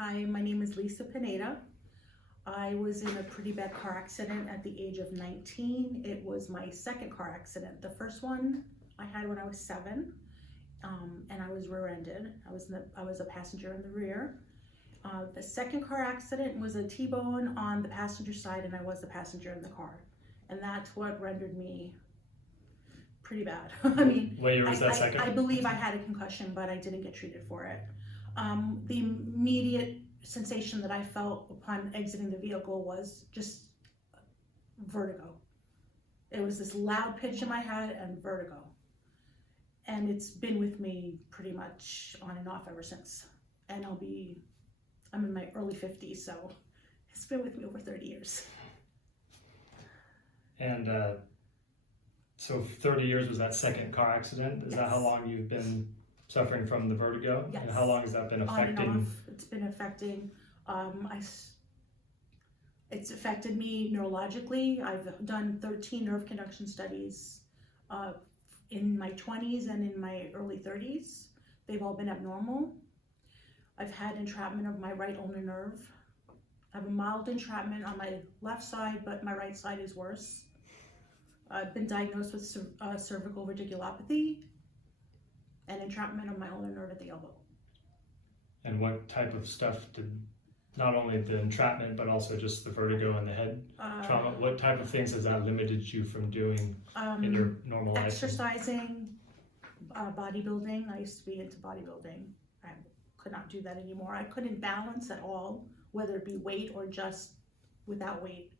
Hi, my name is Lisa Pineda. I was in a pretty bad car accident at the age of 19. It was my second car accident. The first one I had when I was 7, and I was rear-ended. I was a passenger in the rear. The second car accident was a T-bone on the passenger side, and I was the passenger in the car. And that's what rendered me pretty bad. I mean, what year was that second? I believe I had a concussion, but I didn't get treated for it. The immediate sensation that I felt upon exiting the vehicle was just vertigo. It was this loud pitch in my head and vertigo. And it's been with me pretty much on and off ever since. And I'm in my early 50s, so it's been with me over 30 years. And so 30 years was that second car accident? Is that how long you've been suffering from the vertigo? Yes. And how long has that been affecting? On and off. It's been affecting, it's affected me neurologically. I've done 13 nerve conduction studies in my 20s and in my early 30s. They've all been abnormal. I've had entrapment of my right ulnar nerve. I have a mild entrapment on my left side, but my right side is worse. I've been diagnosed with cervical radiculopathy and entrapment of my ulnar nerve at the elbow. And what type of stuff did, not only the entrapment, but also just the vertigo and the head trauma, what type of things has that limited you from doing in your normal life? Exercising, bodybuilding. I used to be into bodybuilding. I could not do that anymore. I couldn't balance at all, whether it be weight or just without weight.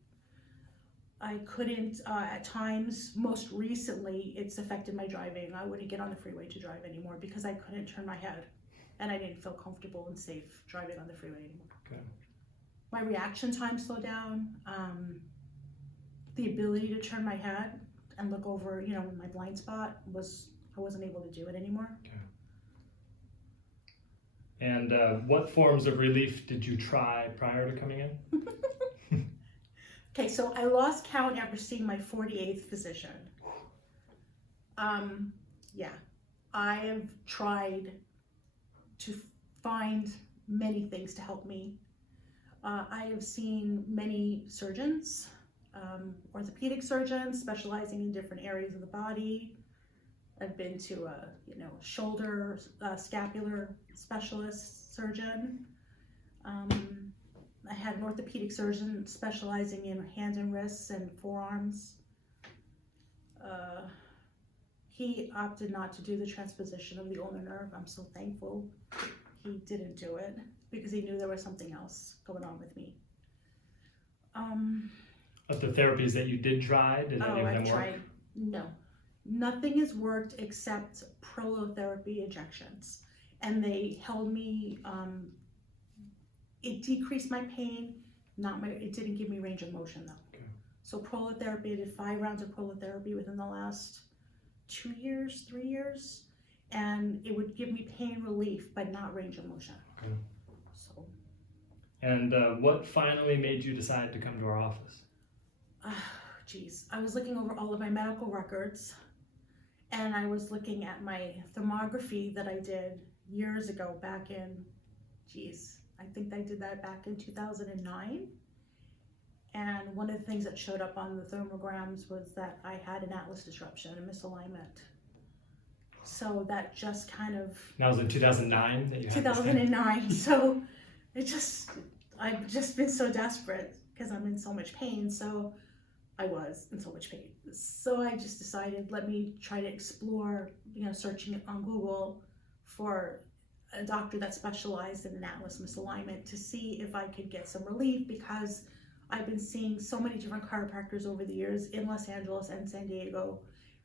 I couldn't, at times, most recently, it's affected my driving. I wouldn't get on the freeway to drive anymore because I couldn't turn my head and I didn't feel comfortable and safe driving on the freeway anymore. Okay. My reaction time slowed down. The ability to turn my head and look over, my blind spot I wasn't able to do it anymore. Okay. And what forms of relief did you try prior to coming in? Okay, so I lost count after seeing my 48th physician. Yeah, I have tried to find many things to help me. I have seen many surgeons, orthopedic surgeons specializing in different areas of the body. I've been to a shoulder, scapular specialist surgeon. I had an orthopedic surgeon specializing in hands and wrists and forearms. He opted not to do the transposition of the ulnar nerve. I'm so thankful he didn't do it because he knew there was something else going on with me. Of the therapies that you did try, did any of them work? No, nothing has worked except prolotherapy injections, and they held me. It decreased my pain, it didn't give me range of motion though. Okay. So prolotherapy, I did 5 rounds of prolotherapy within the last 2 years, 3 years, and it would give me pain relief, but not range of motion. Okay. So. And what finally made you decide to come to our office? Geez, I was looking over all of my medical records, and I was looking at my thermography that I did years ago back in, I think I did that back in 2009. And one of the things that showed up on the thermograms was that I had an atlas disruption, a misalignment. So that just kind of... That was in 2009 that you had 2009. So I've just been so desperate because I'm in so much pain. So I was in so much pain. So I just decided, let me try to explore, searching on Google for a doctor that specialized in an atlas misalignment to see if I could get some relief, because I've been seeing so many different chiropractors over the years in Los Angeles and San Diego,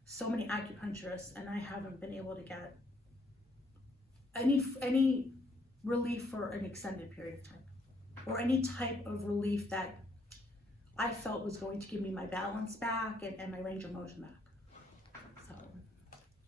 so many acupuncturists, and I haven't been able to get any relief for an extended period of time, or any type of relief that I felt was going to give me my balance back and my range of motion back.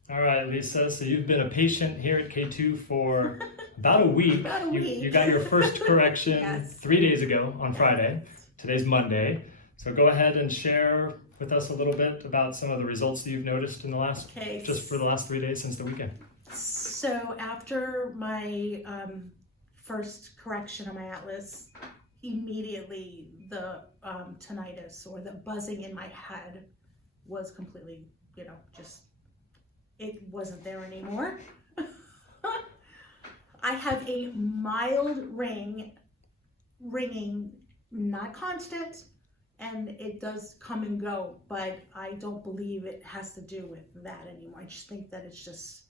All right, Lisa, so you've been a patient here at K2 for about a week. About a week. You got your first correction Yes. 3 days ago on Friday. Today's Monday. So go ahead and share with us a little bit about some of the results that you've noticed in the just for the last 3 days since the weekend. So after my first correction on my atlas, immediately the tinnitus or the buzzing in my head was completely, just, it wasn't there anymore. I have a mild ringing, not constant, and it does come and go, but I don't believe it has to do with that anymore. I just think that it's just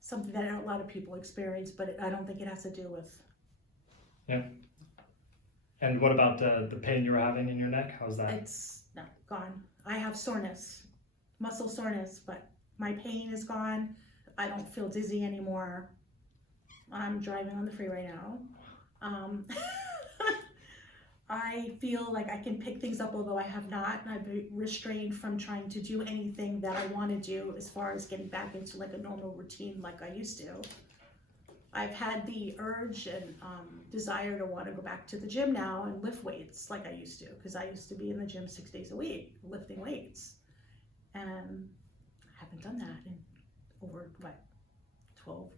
something that a lot of people experience, but I don't think it has to do with. Yeah. And what about the pain you were having in your neck? How's that? It's no, gone. I have soreness, muscle soreness, but my pain is gone. I don't feel dizzy anymore. I'm driving on the freeway now. I feel like I can pick things up, although I have not, and I've been restrained from trying to do anything that I want to do as far as getting back into like a normal routine like I used to. I've had the urge and desire to want to go back to the gym now and lift weights like I used to, because I used to be in the gym 6 days a week lifting weights, and I haven't done that in over 12,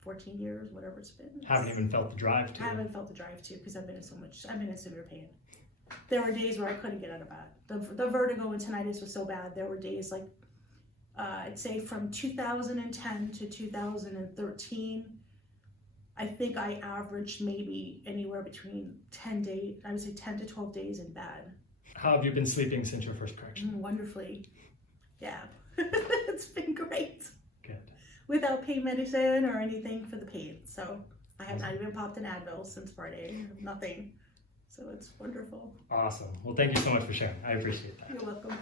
14 years, whatever it's been. Haven't even felt the drive to. I haven't felt the drive to, because I've been in severe pain. There were days where I couldn't get out of bed. The vertigo and tinnitus was so bad. There were days like, I'd say from 2010 to 2013, I think I averaged maybe anywhere between 10 days, I would say 10 to 12 days in bed. How have you been sleeping since your first correction? Wonderfully. Yeah. It's been great. Good. Without pain medicine or anything for the pain. So I have not even popped an Advil since Friday. Nothing. So it's wonderful. Awesome. Well, thank you so much for sharing. I appreciate that. You're welcome.